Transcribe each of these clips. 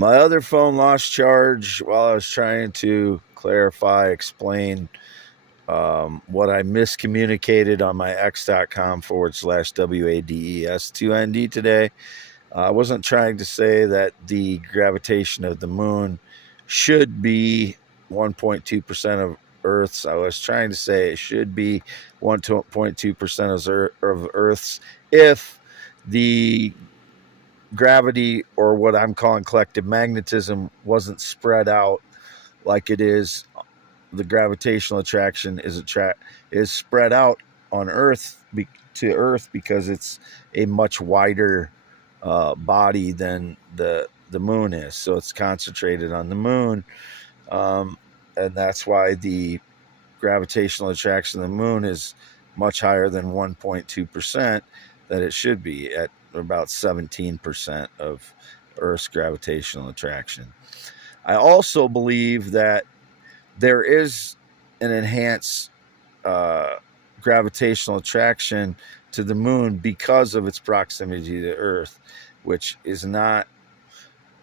My other phone lost charge while I was trying to clarify, explain what I miscommunicated on my x.com/WADES2ND today. I wasn't trying to say that the gravitation of the moon should be 1.2% of Earth's. I was trying to say it should be 1.2% of Earth's if the gravity, or what I'm calling collective magnetism, wasn't spread out like it is. The gravitational attraction is spread out on Earth to Earth because it's a much wider body than the moon is. So it's concentrated on the moon, and that's why the gravitational attraction of the moon is much higher than 1.2% that it should be, at about 17% of Earth's gravitational attraction. I also believe that there is an enhanced gravitational attraction to the moon because of its proximity to Earth, which is not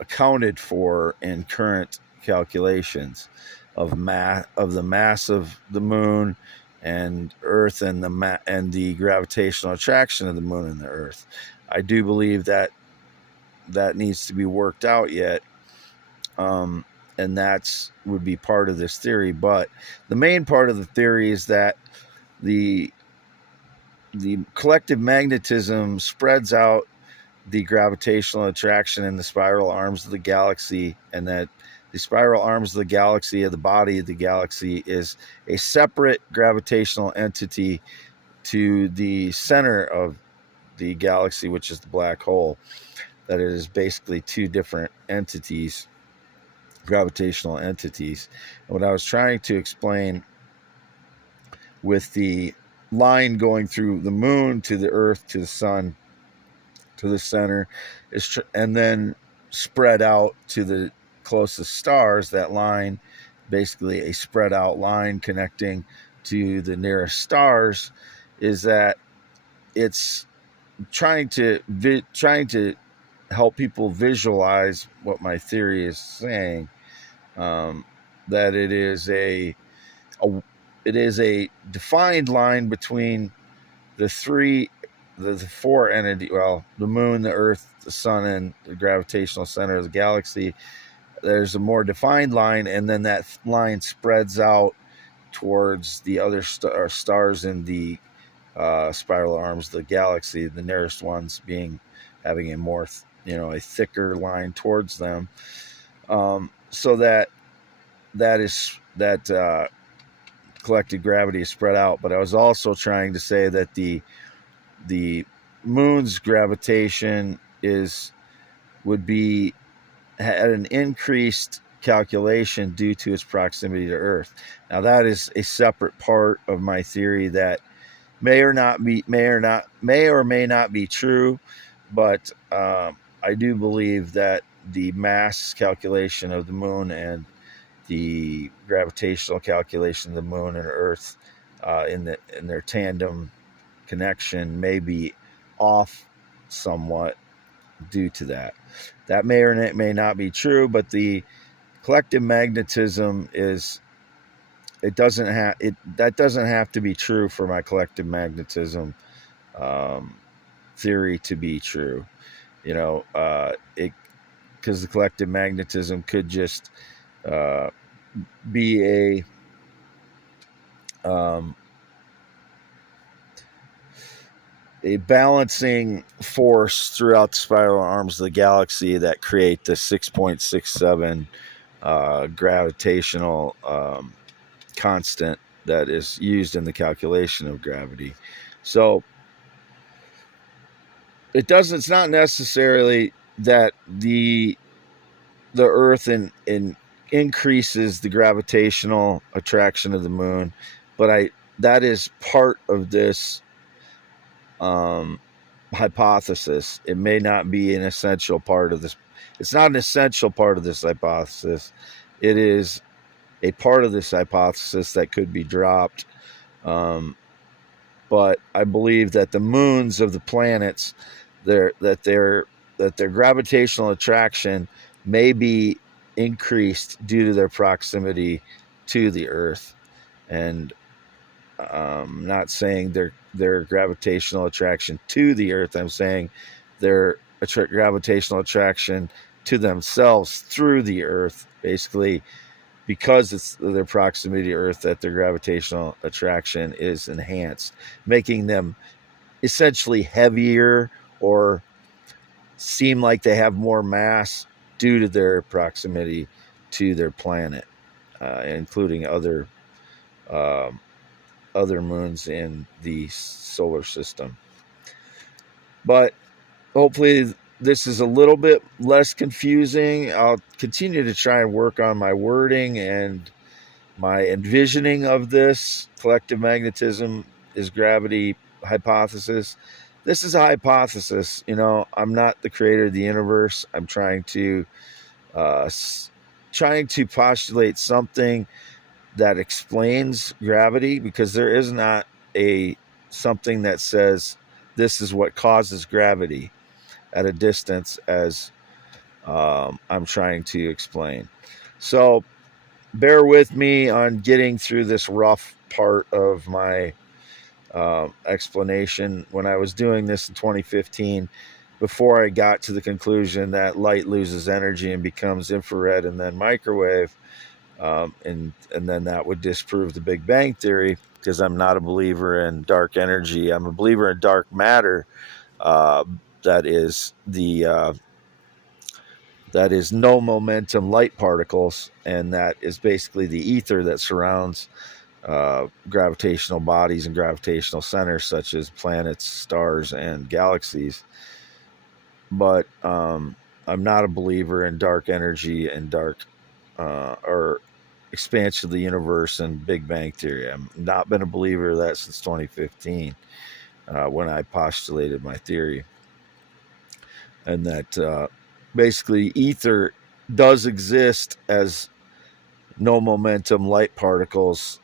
accounted for in current calculations of the mass of the moon and Earth, and the gravitational attraction of the moon and the Earth. I do believe that needs to be worked out yet, and that's would be part of this theory. But the main part of the theory is that the collective magnetism spreads out the gravitational attraction in the spiral arms of the galaxy, and that the spiral arms of the galaxy, of the body of the galaxy, is a separate gravitational entity to the center of the galaxy, which is the black hole. That it is basically two different entities, gravitational entities. And what I was trying to explain with the line going through the moon to the Earth to the sun to the center is and then spread out to the closest stars, that line, basically a spread out line connecting to the nearest stars, is that it's trying to help people visualize what my theory is saying, that it is a defined line between the four entity, well, the moon, the Earth, the sun, and the gravitational center of the galaxy. There's a more defined line, and then that line spreads out towards the other stars in the spiral arms of the galaxy, the nearest ones having a more a thicker line towards them, so that collective gravity is spread out. But I was also trying to say that the moon's gravitation would be at an increased calculation due to its proximity to Earth. Now that is a separate part of my theory that may or may not be true, but I do believe that the mass calculation of the moon and the gravitational calculation of the moon and Earth in their tandem connection may be off somewhat due to that. That may or may not be true, but the collective magnetism that doesn't have to be true for my collective magnetism theory to be true. Because the collective magnetism could just be a balancing force throughout the spiral arms of the galaxy that create the 6.67 gravitational constant that is used in the calculation of gravity. So it's not necessarily that the Earth increases the gravitational attraction of the moon, but that is part of this hypothesis. It may not be an essential part of this. It's not an essential part of this hypothesis. It is a part of this hypothesis that could be dropped. But I believe that the moons of the planets, their gravitational attraction may be increased due to their proximity to the Earth. And not saying their gravitational attraction to the Earth. I'm saying their gravitational attraction to themselves through the Earth, basically, because it's their proximity to Earth, that their gravitational attraction is enhanced, making them essentially heavier or seem like they have more mass due to their proximity to their planet, including other moons in the solar system. But hopefully this is a little bit less confusing. I'll continue to try and work on my wording and my envisioning of this. Collective magnetism is gravity hypothesis. This is a hypothesis. I'm not the creator of the universe. I'm trying to postulate something that explains gravity, because there is not something that says this is what causes gravity at a distance, as I'm trying to explain. So bear with me on getting through this rough part of my explanation. When I was doing this in 2015, before I got to the conclusion that light loses energy and becomes infrared and then microwave, and then that would disprove the Big Bang Theory, because I'm not a believer in dark energy. I'm a believer in dark matter. That is no momentum light particles, and that is basically the ether that surrounds gravitational bodies and gravitational centers, such as planets, stars, and galaxies. But I'm not a believer in dark energy and dark or expansion of the universe and Big Bang Theory. I've not been a believer of that since 2015, when I postulated my theory. And that basically ether does exist as no momentum light particles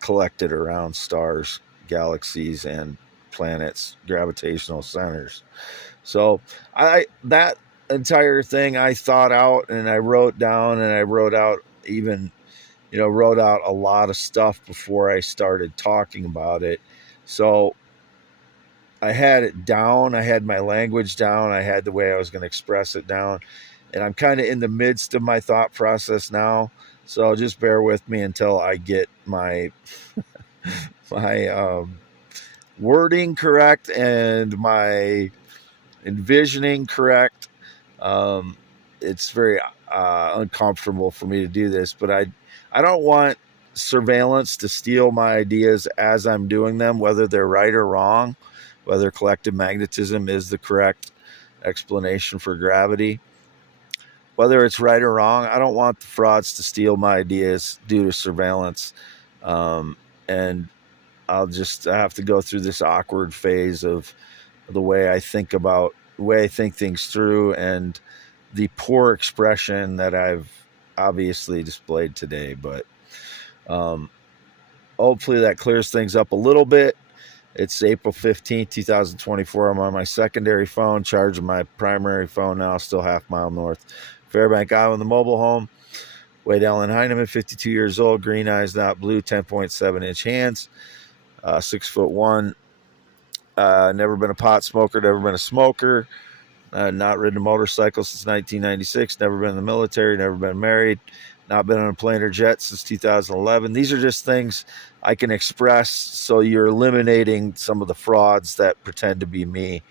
collected around stars, galaxies, and planets' gravitational centers. So that entire thing I thought out, and I wrote down, and I wrote out a lot of stuff before I started talking about it. So I had it down. I had my language down. I had the way I was going to express it down. And I'm kind of in the midst of my thought process now. So just bear with me until I get my wording correct and my envisioning correct. It's very uncomfortable for me to do this, but I don't want surveillance to steal my ideas as I'm doing them, whether they're right or wrong, whether collective magnetism is the correct explanation for gravity. Whether it's right or wrong, I don't want the frauds to steal my ideas due to surveillance. And I have to go through this awkward phase of the way I think things through, and the poor expression that I've obviously displayed today. But hopefully that clears things up a little bit. It's April 15th, 2024. I'm on my secondary phone, charging my primary phone now, still half mile north. Fairbank, Iowa, the mobile home. Wade Allen Heineman, 52 years old, green eyes, not blue, 10.7-inch hands, 6'1". Never been a pot smoker, never been a smoker. Not ridden a motorcycle since 1996. Never been in the military. Never been married. Not been on a plane or jet since 2011. These are just things I can express, so you're eliminating some of the frauds that pretend to be me.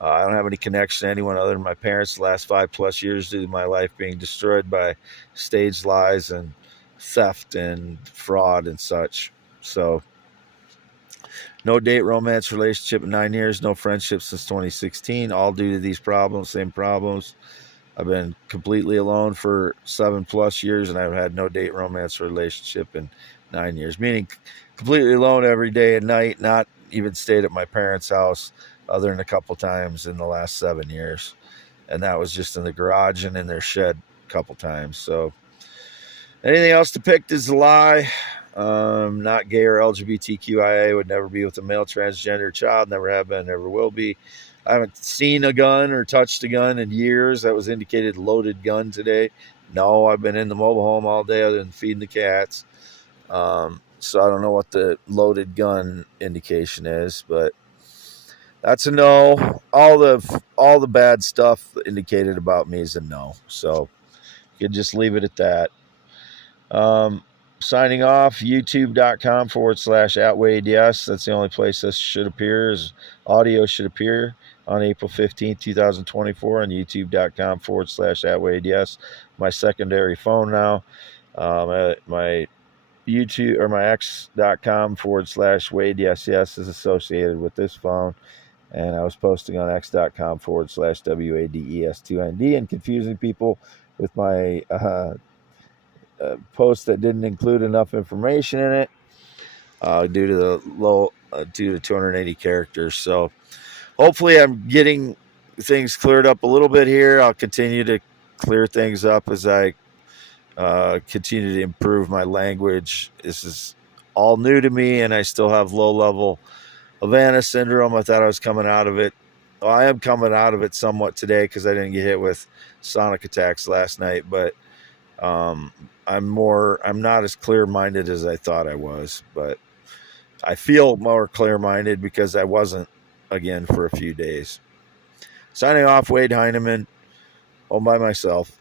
I don't have any connection to anyone other than my parents the last 5+ years due to my life being destroyed by staged lies and theft and fraud and such. So no date, romance, relationship in 9 years. No friendship since 2016. All due to these problems, same problems. I've been completely alone for 7+ years, and I've had no date, romance, relationship in 9 years. Meaning completely alone every day and night, not even stayed at my parents' house other than a couple times in the last 7 years. And that was just in the garage and in their shed a couple times. So anything else depicted is a lie. Not gay or LGBTQIA, would never be with a male transgender child, never have been, never will be. I haven't seen a gun or touched a gun in years. That was indicated loaded gun today. No, I've been in the mobile home all day other than feeding the cats. So I don't know what the loaded gun indication is, but that's a no. All the bad stuff indicated about me is a no. So you can just leave it at that. Signing off, youtube.com/outweighed yes. That's the only place this should appear. Is audio should appear on April 15th, 2024 on youtube.com/outweighed yes. My secondary phone now. My YouTube or my x.com/Wade yes is associated with this phone. And I was posting on x.com/WADES2ND and confusing people with my post that didn't include enough information in it due to the due to 280 characters. So hopefully I'm getting things cleared up a little bit here. I'll continue to clear things up as I continue to improve my language. This is all new to me, and I still have low-level Havana Syndrome. I thought I was coming out of it. Well, I am coming out of it somewhat today because I didn't get hit with sonic attacks last night, but I'm not as clear-minded as I thought I was, but I feel more clear-minded because I wasn't again for a few days. Signing off, Wade Heineman, all by myself.